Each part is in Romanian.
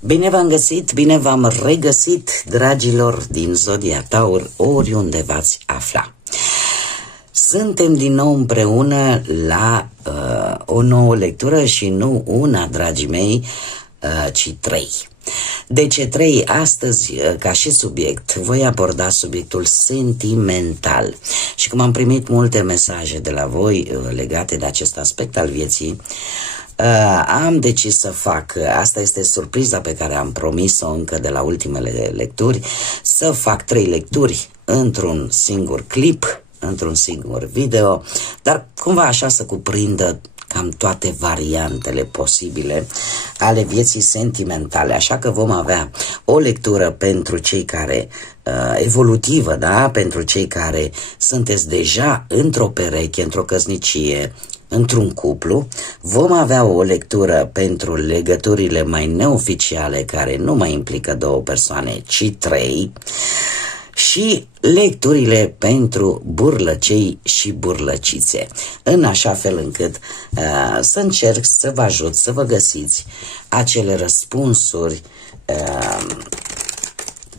Bine v-am găsit, bine v-am regăsit, dragilor din Zodia Taur, oriunde v-ați afla. Suntem din nou împreună la o nouă lectură și nu una, dragii mei, ci 3. De ce 3? Astăzi, ca și subiect, voi aborda subiectul sentimental. Și cum am primit multe mesaje de la voi legate de acest aspect al vieții, am decis să fac, asta este surpriza pe care am promis-o încă de la ultimele lecturi, să fac 3 lecturi într-un singur clip, într-un singur video, dar cumva așa să cuprindă cam toate variantele posibile ale vieții sentimentale. Așa că vom avea o lectură pentru cei care, evolutivă, da? Pentru cei care sunteți deja într-o pereche, într-o căsnicie, într-un cuplu. Vom avea o lectură pentru legăturile mai neoficiale, care nu mai implică 2 persoane, ci 3. Și lecturile pentru burlăcei și burlăcițe, în așa fel încât să încerc să vă ajut să vă găsiți acele răspunsuri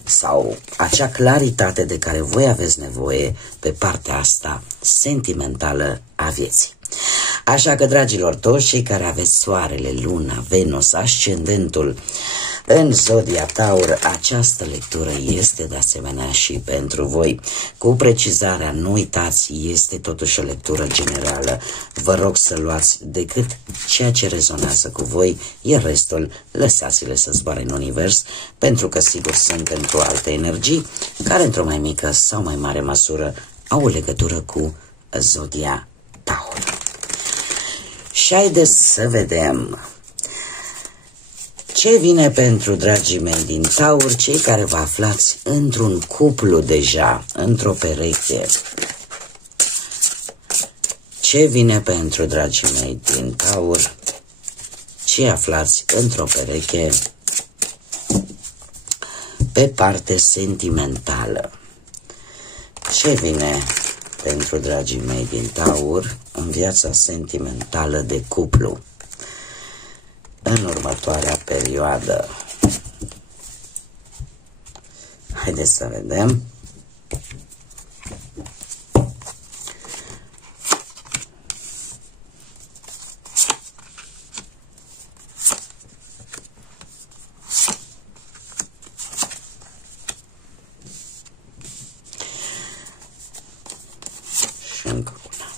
sau acea claritate de care voi aveți nevoie pe partea asta sentimentală a vieții. Așa că, dragilor, toți cei care aveți soarele, luna, Venus, ascendentul în Zodia Taur, această lectură este de asemenea și pentru voi. Cu precizarea, nu uitați, este totuși o lectură generală. Vă rog să luați decât ceea ce rezonează cu voi, iar restul lăsați-le să zboare în univers, pentru că sigur sunt pentru alte energii care într-o mai mică sau mai mare măsură au o legătură cu Zodia Taur. Și haideți să vedem ce vine pentru dragii mei din Taur, cei care vă aflați într-un cuplu deja, într-o pereche. Ce vine pentru dragii mei din Taur, cei aflați într-o pereche pe parte sentimentală. Ce vine pentru dragii mei din Taur în viața sentimentală de cuplu în următoarea perioadă? Haideți să vedem.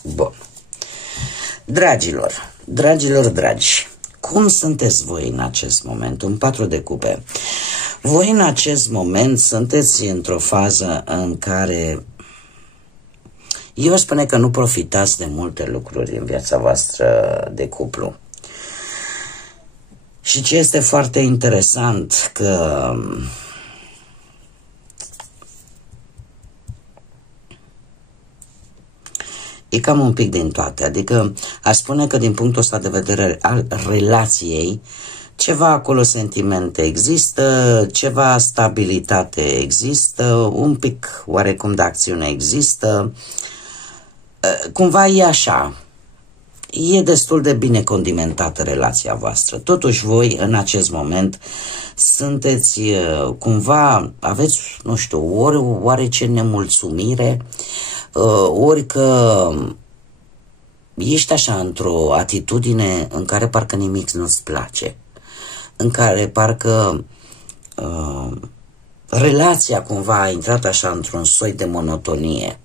Bun. Dragilor dragi, cum sunteți voi în acest moment? Un 4 de cupe. Voi în acest moment sunteți într-o fază în care eu spune că nu profitați de multe lucruri în viața voastră de cuplu. Și ce este foarte interesant, că e cam un pic din toate, adică aș spune că din punctul ăsta de vedere al relației, ceva acolo sentimente există, ceva stabilitate există, un pic oarecum de acțiune există, cumva e așa, e destul de bine condimentată relația voastră. Totuși voi în acest moment sunteți cumva, aveți, nu știu, oarece nemulțumire, ori că ești așa într-o atitudine în care parcă nimic nu-ți place, în care parcă relația cumva a intrat așa într-un soi de monotonie,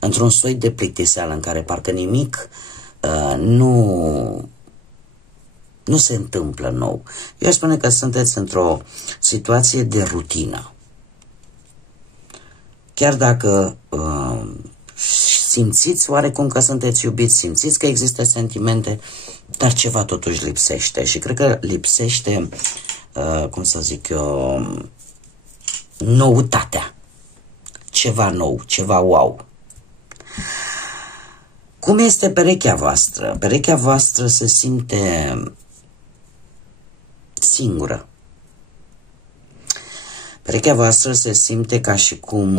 într-un soi de plictiseală, în care parcă nimic nu se întâmplă nou. Eu aș spune că sunteți într-o situație de rutină. Chiar dacă simțiți oarecum că sunteți iubiți, simțiți că există sentimente, dar ceva totuși lipsește. Și cred că lipsește, cum să zic eu, noutatea. Ceva nou, ceva wow. Cum este perechea voastră? Perechea voastră se simte singură. Perechea voastră se simte ca și cum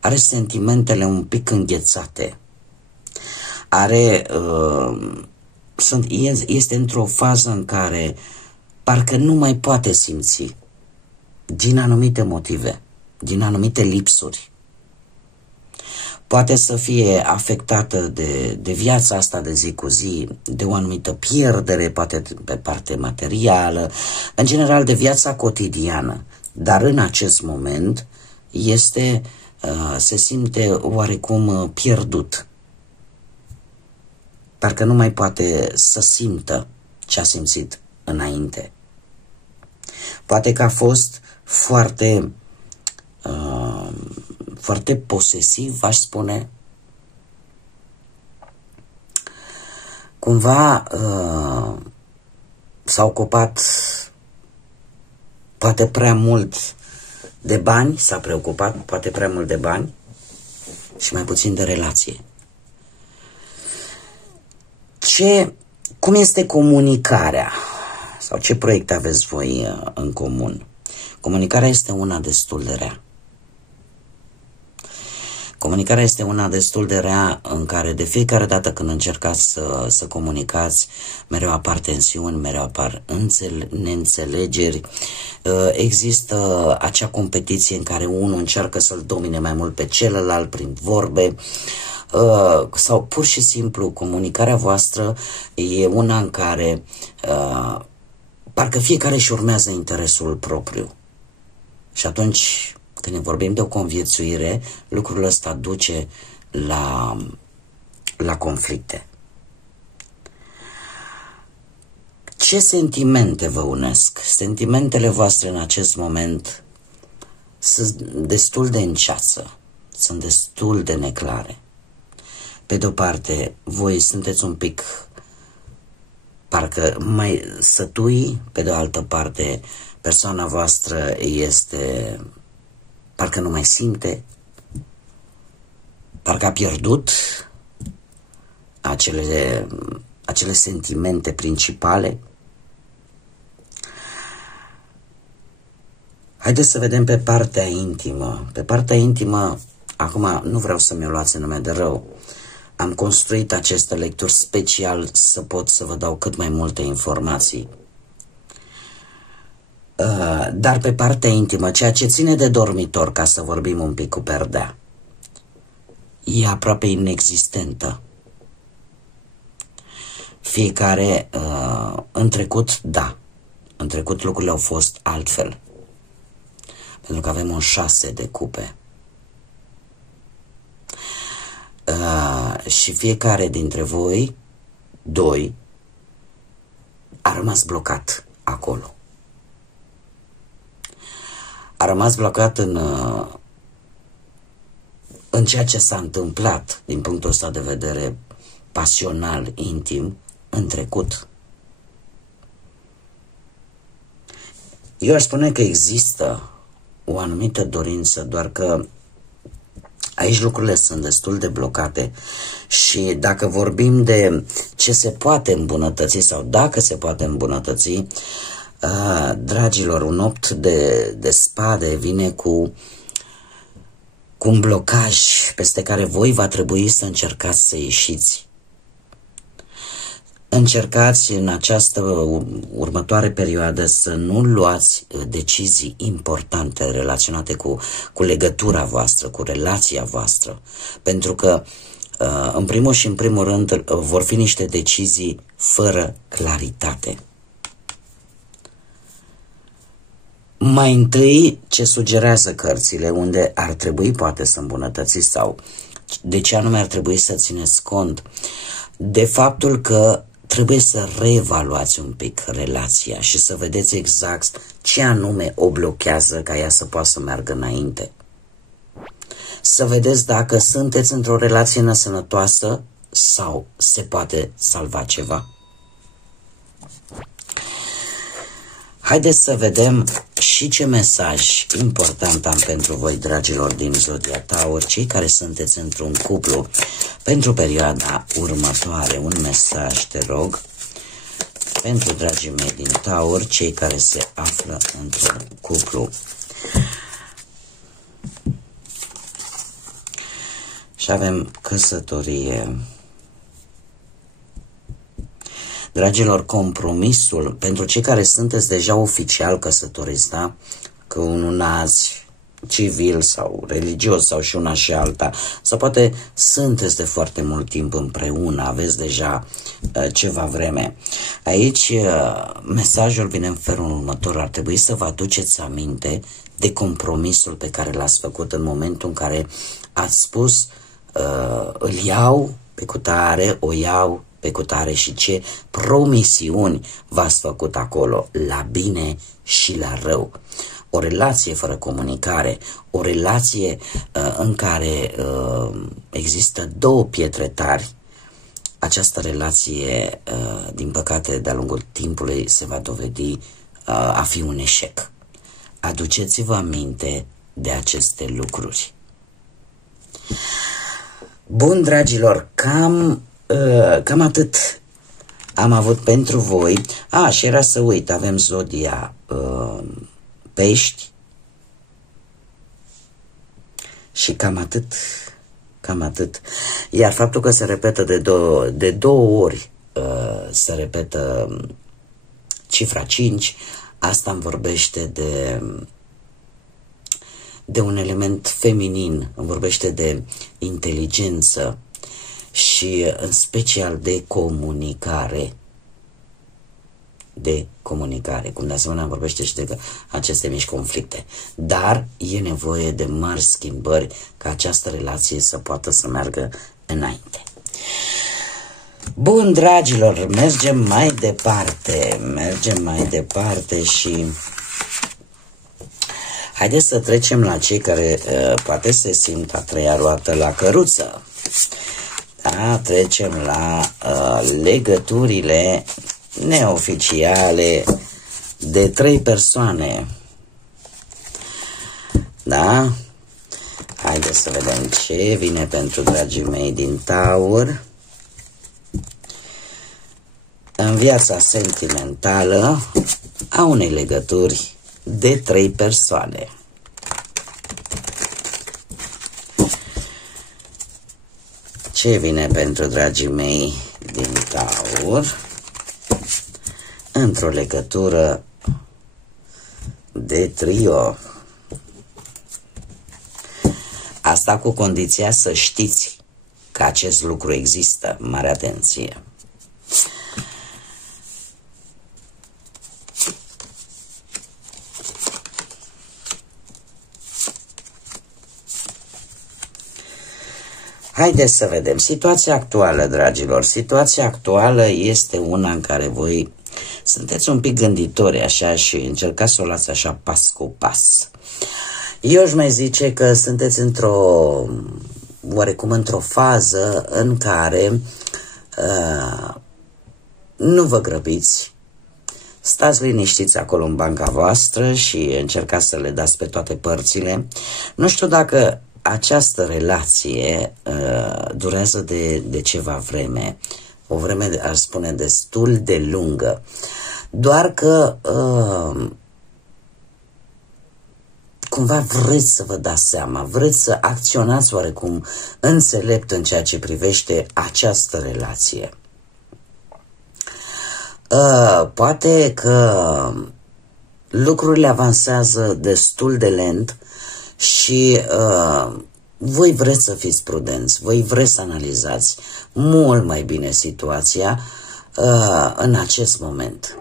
are sentimentele un pic înghețate. Are este într-o fază în care parcă nu mai poate simți din anumite motive, din anumite lipsuri. Poate să fie afectată de viața asta de zi cu zi, de o anumită pierdere, poate pe parte materială, în general de viața cotidiană. Dar în acest moment se simte oarecum pierdut. Parcă nu mai poate să simtă ce a simțit înainte. Poate că a fost foarte posesiv, aș spune. Cumva s-a ocupat poate prea mult de bani, s-a preocupat poate prea mult de bani și mai puțin de relație. Cum este comunicarea? Sau ce proiecte aveți voi în comun? Comunicarea este una destul de rea. Comunicarea este una destul de rea în care de fiecare dată când încercați să comunicați, mereu apar tensiuni, mereu apar neînțelegeri, există acea competiție în care unul încearcă să-l domine mai mult pe celălalt prin vorbe, sau pur și simplu comunicarea voastră e una în care parcă fiecare își urmează interesul propriu. Și atunci, când ne vorbim de o conviețuire, lucrul ăsta duce la conflicte. Ce sentimente vă unesc? Sentimentele voastre în acest moment sunt destul de în ceață, sunt destul de neclare. Pe de-o parte, voi sunteți un pic parcă mai sătui, pe de o altă parte, persoana voastră parcă nu mai simte, parcă a pierdut acele sentimente principale. Haideți să vedem pe partea intimă. Pe partea intimă, acum nu vreau să mi-o luați în nume de rău, am construit aceste lecturi special să pot să vă dau cât mai multe informații. Dar pe partea intimă, ceea ce ține de dormitor, ca să vorbim un pic cu perdea, e aproape inexistentă. Fiecare, în trecut, da, în trecut lucrurile au fost altfel, pentru că avem un 6 de cupe. Și fiecare dintre voi, doi, a rămas blocat acolo. A rămas blocat în ceea ce s-a întâmplat din punctul ăsta de vedere pasional, intim, în trecut. Eu aș spune că există o anumită dorință, doar că aici lucrurile sunt destul de blocate și dacă vorbim de ce se poate îmbunătăți sau dacă se poate îmbunătăți, dragilor, un 8 de spade vine cu un blocaj peste care voi va trebui să încercați să ieșiți. Încercați în această următoare perioadă să nu luați decizii importante relaționate cu legătura voastră, cu relația voastră, pentru că în primul și în primul rând vor fi niște decizii fără claritate. Mai întâi, ce sugerează cărțile, unde ar trebui poate să îmbunătățiți sau de ce anume ar trebui să țineți cont de faptul că trebuie să reevaluați un pic relația și să vedeți exact ce anume o blochează ca ea să poată să meargă înainte. Să vedeți dacă sunteți într-o relație nesănătoasă sau se poate salva ceva. Haideți să vedem și ce mesaj important am pentru voi, dragilor din Zodia Taur, cei care sunteți într-un cuplu pentru perioada următoare. Un mesaj, te rog, pentru dragii mei din Taur, cei care se află într-un cuplu. Și avem căsătorie. Dragilor, compromisul, pentru cei care sunteți deja oficial căsătoriți, da? Că unul nazi civil sau religios sau și una și alta, sau poate sunteți de foarte mult timp împreună, aveți deja ceva vreme. Aici mesajul vine în felul următor: ar trebui să vă aduceți aminte de compromisul pe care l-ați făcut în momentul în care ați spus îl iau pe cutare, o iau pe cutare, și ce promisiuni v-ați făcut acolo, la bine și la rău. O relație fără comunicare, o relație în care există două pietre tari, această relație, din păcate, de-a lungul timpului se va dovedi a fi un eșec. Aduceți-vă aminte de aceste lucruri. Bun, dragilor, cam atât am avut pentru voi. Și era să uit, avem zodia Pești și cam atât. Iar faptul că se repetă de două ori, se repetă cifra 5, asta îmi vorbește de un element feminin, îmi vorbește de inteligență și în special de comunicare. Cum de asemenea vorbește și de aceste mici conflicte. Dar e nevoie de mari schimbări ca această relație să poată să meargă înainte. Bun, dragilor, mergem mai departe și haideți să trecem la cei care poate se simt a treia roată la căruță. Da, trecem la legăturile neoficiale de 3 persoane. Da? Haideți să vedem ce vine pentru dragii mei din Taur în viața sentimentală a unei legături de 3 persoane. Ce vine pentru dragii mei din Taur într-o legătură de trio? Asta cu condiția să știți că acest lucru există. Mare atenție! Haideți să vedem. Situația actuală, dragilor. Situația actuală este una în care voi sunteți un pic gânditori așa și încercați să o luați așa pas cu pas. Eu aș mai zice că sunteți oarecum într-o fază în care nu vă grăbiți, stați liniștiți acolo în banca voastră și încercați să le dați pe toate părțile. Nu știu dacă această relație durează de ceva vreme, o vreme, aș spune, destul de lungă, doar că cumva vreți să vă dați seama, vreți să acționați oarecum înțelept în ceea ce privește această relație. Poate că lucrurile avansează destul de lent și voi vreți să fiți prudenți, voi vreți să analizați mult mai bine situația în acest moment.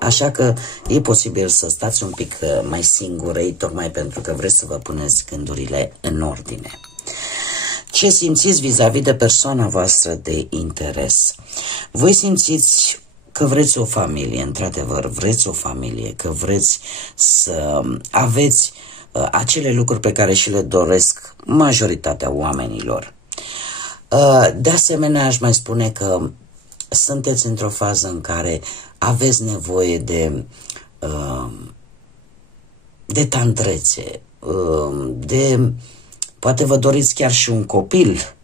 Așa că e posibil să stați un pic mai singurei, tocmai pentru că vreți să vă puneți gândurile în ordine. Ce simțiți vis-a-vis de persoana voastră de interes? Voi simțiți că vreți o familie, într-adevăr, vreți o familie, că vreți să aveți acele lucruri pe care și le doresc majoritatea oamenilor. De asemenea, aș mai spune că sunteți într-o fază în care aveți nevoie de tandrețe, poate vă doriți chiar și un copil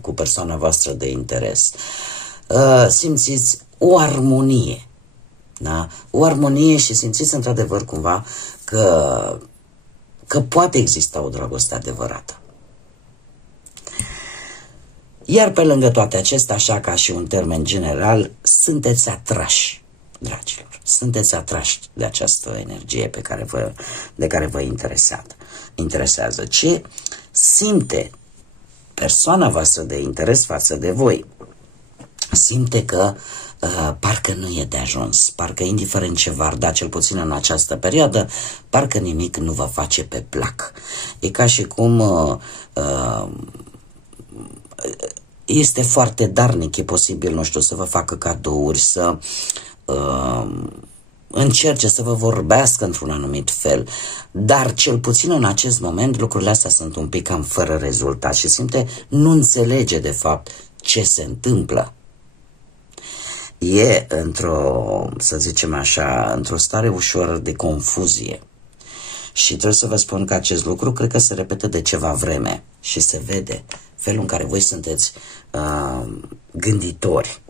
cu persoana voastră de interes. Simțiți o armonie, da? O armonie și simțiți într-adevăr cumva că poate exista o dragoste adevărată. Iar pe lângă toate acestea, așa ca și un termen general, sunteți atrași, dragilor. Sunteți atrași de această energie de care vă interesează. Ce simte persoana voastră de interes față de voi? Simte că parcă nu e de ajuns, parcă indiferent ce v-ar da, cel puțin în această perioadă, parcă nimic nu vă face pe plac. E ca și cum este foarte darnic, e posibil, nu știu, să vă facă cadouri, să încerce să vă vorbească într-un anumit fel, dar cel puțin în acest moment lucrurile astea sunt un pic cam fără rezultat și simte, nu înțelege de fapt ce se întâmplă. E să zicem așa, într-o stare ușor de confuzie. Și trebuie să vă spun că acest lucru cred că se repetă de ceva vreme și se vede felul în care voi sunteți gânditori.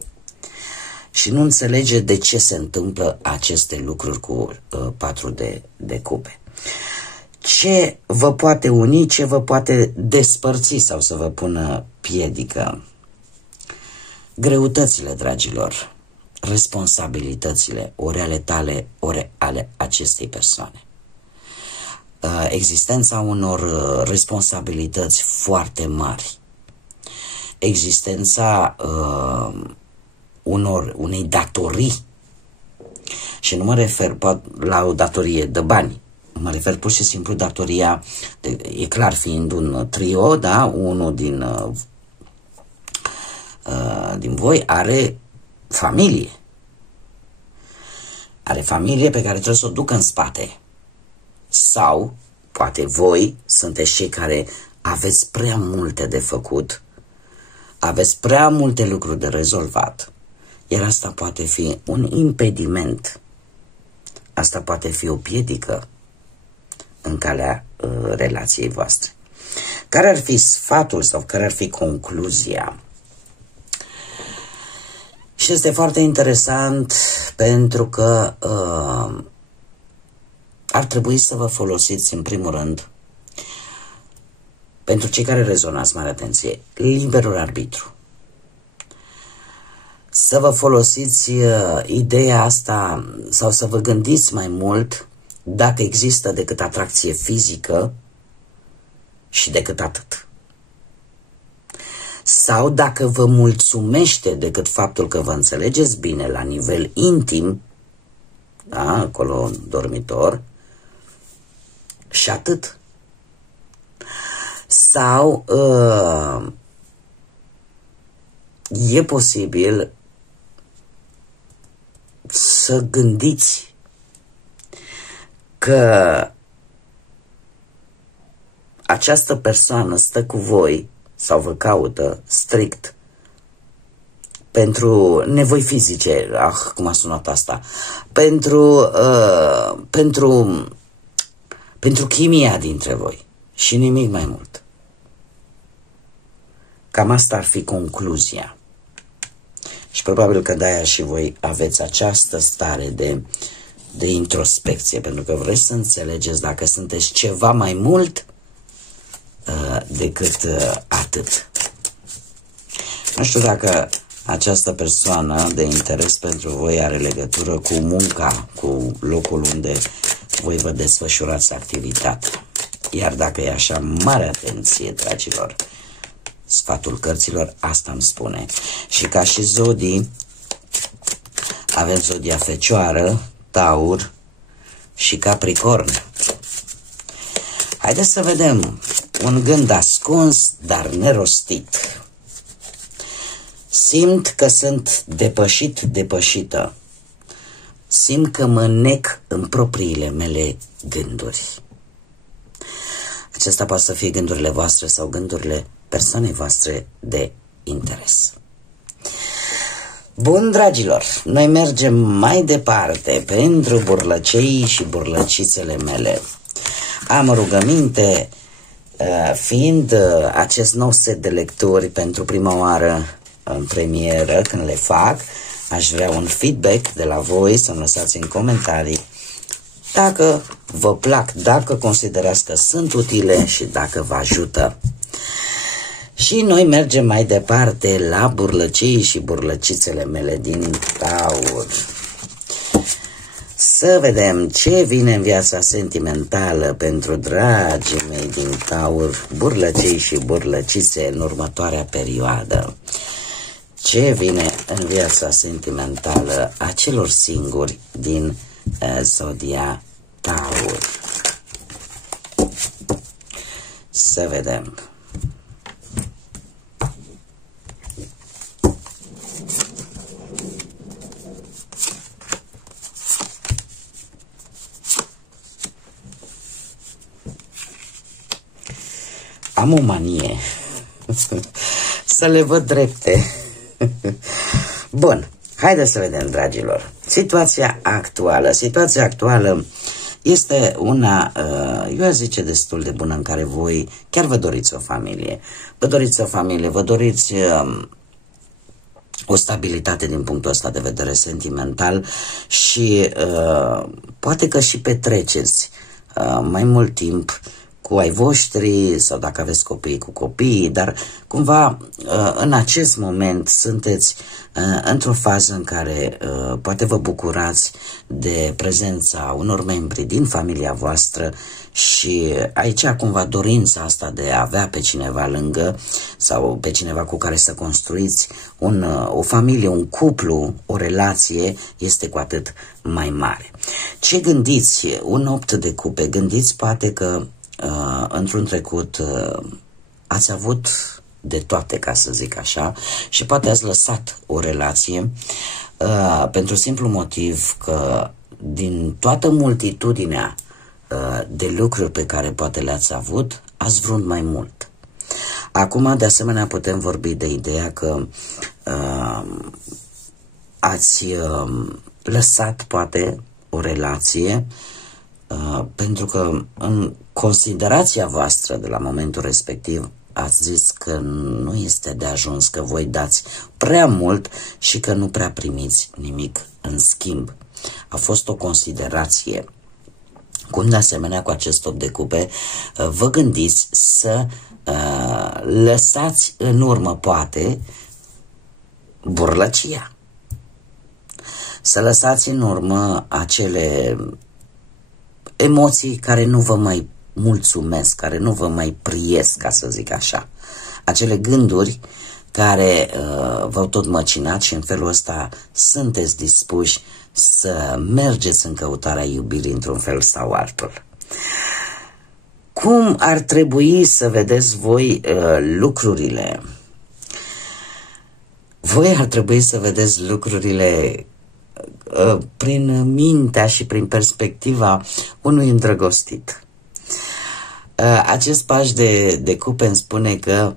Și nu înțelege de ce se întâmplă aceste lucruri cu 4 de cupe. Ce vă poate uni, ce vă poate despărți sau să vă pună piedică? Greutățile, dragilor, responsabilitățile, ori ale tale, ori ale acestei persoane. Existența unor responsabilități foarte mari. Existența unei datorii. Și nu mă refer la o datorie de bani. Mă refer pur și simplu datoria, e clar, fiind un trio, da? Unul din voi are familie. Are familie pe care trebuie să o ducă în spate. Sau, poate voi sunteți cei care aveți prea multe de făcut, aveți prea multe lucruri de rezolvat, iar asta poate fi un impediment, asta poate fi o piedică în calea relației voastre. Care ar fi sfatul sau care ar fi concluzia? Și este foarte interesant pentru că ar trebui să vă folosiți în primul rând, pentru cei care rezonați, mare atenție, liberul arbitru. Să vă folosiți ideea asta sau să vă gândiți mai mult dacă există decât atracție fizică și decât atât. Sau dacă vă mulțumește decât faptul că vă înțelegeți bine la nivel intim, da, acolo în dormitor, și atât. Sau e posibil să gândiți că această persoană stă cu voi sau vă caută strict pentru nevoi fizice, cum a sunat asta, pentru chimia dintre voi și nimic mai mult. Cam asta ar fi concluzia. Și probabil că de-aia și voi aveți această stare de introspecție, pentru că vreți să înțelegeți dacă sunteți ceva mai mult decât atât. Nu știu dacă această persoană de interes pentru voi are legătură cu munca, cu locul unde voi vă desfășurați activitatea. Iar dacă e așa, mare atenție, dragilor. Sfatul cărților asta îmi spune. Și ca și zodii, avem zodia Fecioară, Taur și Capricorn. Haideți să vedem un gând ascuns, dar nerostit. Simt că sunt depășită. Simt că mă nec în propriile mele gânduri. Acestea poate să fie gândurile voastre sau gândurile persoanei voastre de interes. Bun, dragilor, noi mergem mai departe pentru burlăcei și burlăcițele mele. Am o rugăminte, fiind acest nou set de lecturi pentru prima oară în premieră, când le fac, aș vrea un feedback de la voi, să-mi lăsați în comentarii dacă vă plac, dacă considerați că sunt utile și dacă vă ajută. Și noi mergem mai departe la burlăcii și burlăcițele mele din Taur. Să vedem ce vine în viața sentimentală pentru dragii mei din Taur, burlăcii și burlăcițe în următoarea perioadă. Ce vine în viața sentimentală a celor singuri din zodia Taur. Să vedem. Am o manie să le văd drepte. Bun, haideți să vedem, dragilor. Situația actuală este una, eu aș zice, destul de bună, în care voi chiar vă doriți o familie. Vă doriți o familie, vă doriți o stabilitate din punctul ăsta de vedere sentimental și poate că și petreceți mai mult timp cu ai voștri sau dacă aveți copii cu copiii, dar cumva în acest moment sunteți într-o fază în care poate vă bucurați de prezența unor membri din familia voastră și aici cumva dorința asta de a avea pe cineva lângă sau pe cineva cu care să construiți o familie, un cuplu, o relație este cu atât mai mare. Ce gândiți? Un 8 de cupe. Gândiți poate că într-un trecut ați avut de toate, ca să zic așa, și poate ați lăsat o relație pentru simplu motiv că din toată multitudinea de lucruri pe care poate le-ați avut, ați vrut mai mult. Acum, de asemenea, putem vorbi de ideea că ați lăsat poate o relație pentru că în considerația voastră de la momentul respectiv ați zis că nu este de ajuns, că voi dați prea mult și că nu prea primiți nimic în schimb. A fost o considerație. Cum de asemenea cu acest 8 de cupe vă gândiți să lăsați în urmă poate burlăcia. Să lăsați în urmă acele emoții care nu vă mai mulțumesc, care nu vă mai priesc, ca să zic așa. Acele gânduri care v-au tot măcinat și în felul ăsta sunteți dispuși să mergeți în căutarea iubirii într-un fel sau altul. Cum ar trebui să vedeți voi lucrurile? Voi ar trebui să vedeți lucrurile prin mintea și prin perspectiva unui îndrăgostit. Acest paș de cupe îmi spune că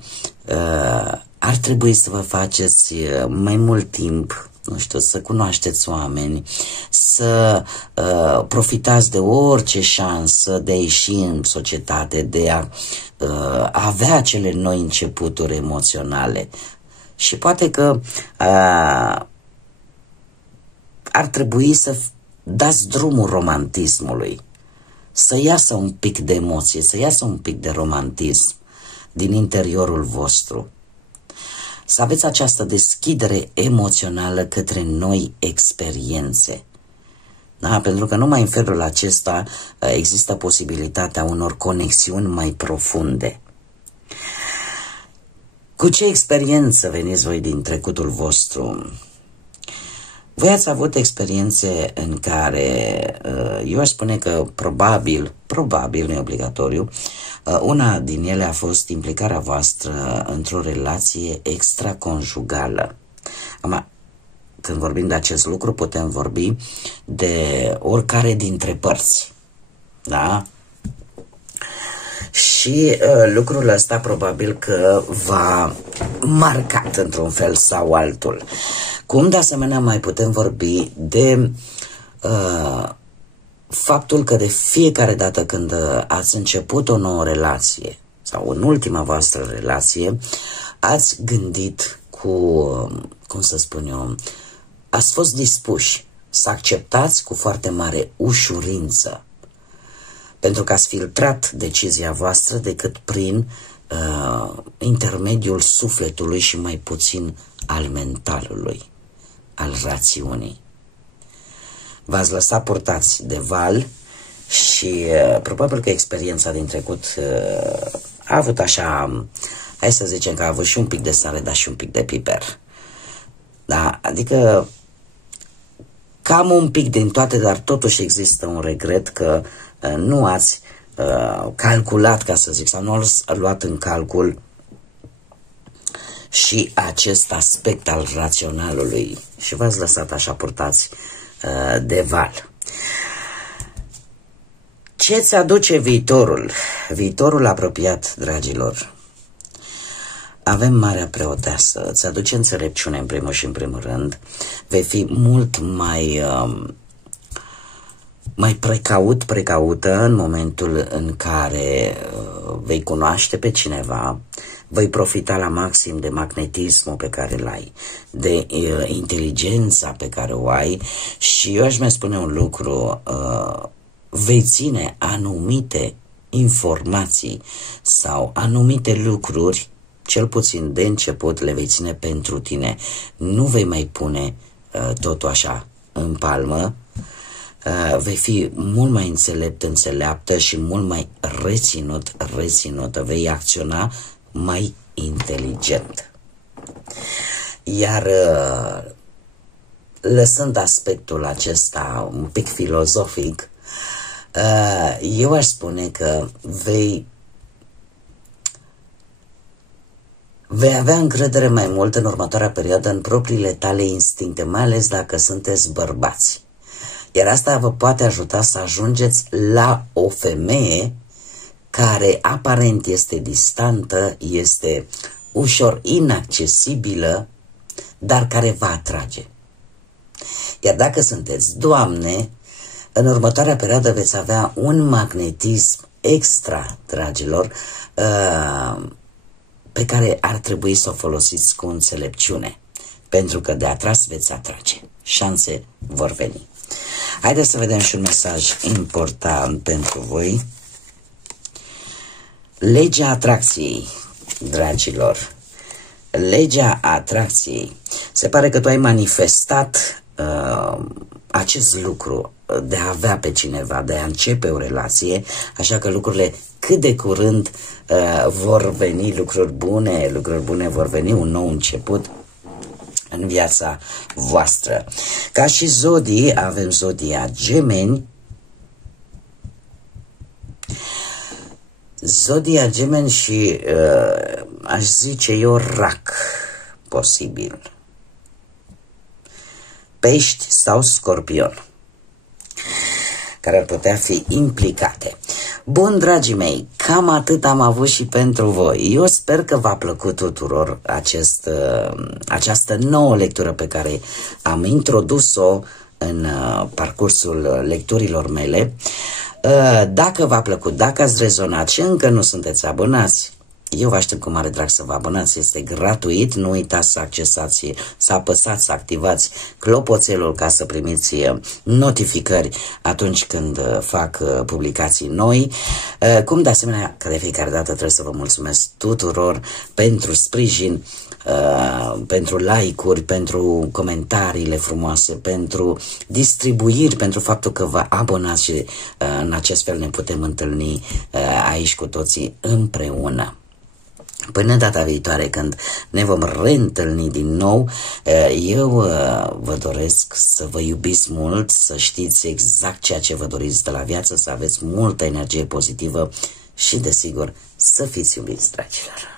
ar trebui să vă faceți mai mult timp, nu știu, să cunoașteți oameni, să profitați de orice șansă de a ieși în societate, de a avea acele noi începuturi emoționale. Și poate că ar trebui să dați drumul romantismului, să iasă un pic de emoție, să iasă un pic de romantism din interiorul vostru. Să aveți această deschidere emoțională către noi experiențe. Da? Pentru că numai în felul acesta există posibilitatea unor conexiuni mai profunde. Cu ce experiență veniți voi din trecutul vostru? Voi ați avut experiențe în care, eu aș spune că probabil, nu e obligatoriu, una din ele a fost implicarea voastră într-o relație extraconjugală. Acum, când vorbim de acest lucru, putem vorbi de oricare dintre părți. Da? Și lucrul ăsta probabil că v-a marcat într-un fel sau altul. Cum de asemenea mai putem vorbi de faptul că de fiecare dată când ați început o nouă relație sau în ultima voastră relație, ați gândit cum să spun eu, ați fost dispuși să acceptați cu foarte mare ușurință, pentru că ați filtrat decizia voastră decât prin intermediul sufletului și mai puțin al mentalului, al rațiunii. V-ați lăsat purtați de val și probabil că experiența din trecut a avut așa, hai să zicem că a avut și un pic de sare, dar și un pic de piper. Da? Adică cam un pic din toate, dar totuși există un regret că nu ați calculat, ca să zic, sau nu ați luat în calcul și acest aspect al raționalului și v-ați lăsat așa purtați de val. Ce ți aduce viitorul? Viitorul apropiat, dragilor. Avem Marea Preoteasă, îți aduce înțelepciune în primul și în primul rând. Vei fi mult mai precaută în momentul în care vei cunoaște pe cineva, vei profita la maxim de magnetismul pe care îl ai, de inteligența pe care o ai și eu aș mai spune un lucru, vei ține anumite informații sau anumite lucruri, cel puțin de început le vei ține pentru tine, nu vei mai pune totul așa în palmă, vei fi mult mai înțeleaptă și mult mai reținută, vei acționa mai inteligent. Iar lăsând aspectul acesta un pic filozofic, eu aș spune că vei avea încredere mai mult în următoarea perioadă în propriile tale instincte, mai ales dacă sunteți bărbați. Iar asta vă poate ajuta să ajungeți la o femeie care aparent este distantă, este ușor inaccesibilă, dar care va atrage. Iar dacă sunteți doamne, în următoarea perioadă veți avea un magnetism extra, dragilor, pe care ar trebui să o folosiți cu înțelepciune, pentru că de atras veți atrage. Șanse vor veni. Haideți să vedem și un mesaj important pentru voi. Legea atracției, dragilor. Legea atracției. Se pare că tu ai manifestat acest lucru de a avea pe cineva, de a începe o relație, așa că lucrurile cât de curând vor veni, lucruri bune vor veni, un nou început în viața voastră. Ca și zodii, avem zodia Gemeni. Zodia Gemeni și aș zice eu Rac, posibil. Pești sau Scorpion, care ar putea fi implicate. Bun, dragii mei, cam atât am avut și pentru voi. Eu sper că v-a plăcut tuturor această nouă lectură pe care am introdus-o în parcursul lecturilor mele. Dacă v-a plăcut, dacă ați rezonat și încă nu sunteți abonați, eu vă aștept cu mare drag să vă abonați, este gratuit, nu uitați să accesați, să apăsați, să activați clopoțelul ca să primiți notificări atunci când fac publicații noi, cum de asemenea că de fiecare dată trebuie să vă mulțumesc tuturor pentru sprijin, pentru like-uri, pentru comentariile frumoase, pentru distribuiri, pentru faptul că vă abonați și în acest fel ne putem întâlni aici cu toții împreună. Până data viitoare, când ne vom reîntâlni din nou, eu vă doresc să vă iubiți mult, să știți exact ceea ce vă doriți de la viață, să aveți multă energie pozitivă și, desigur, să fiți iubiți, dragilor.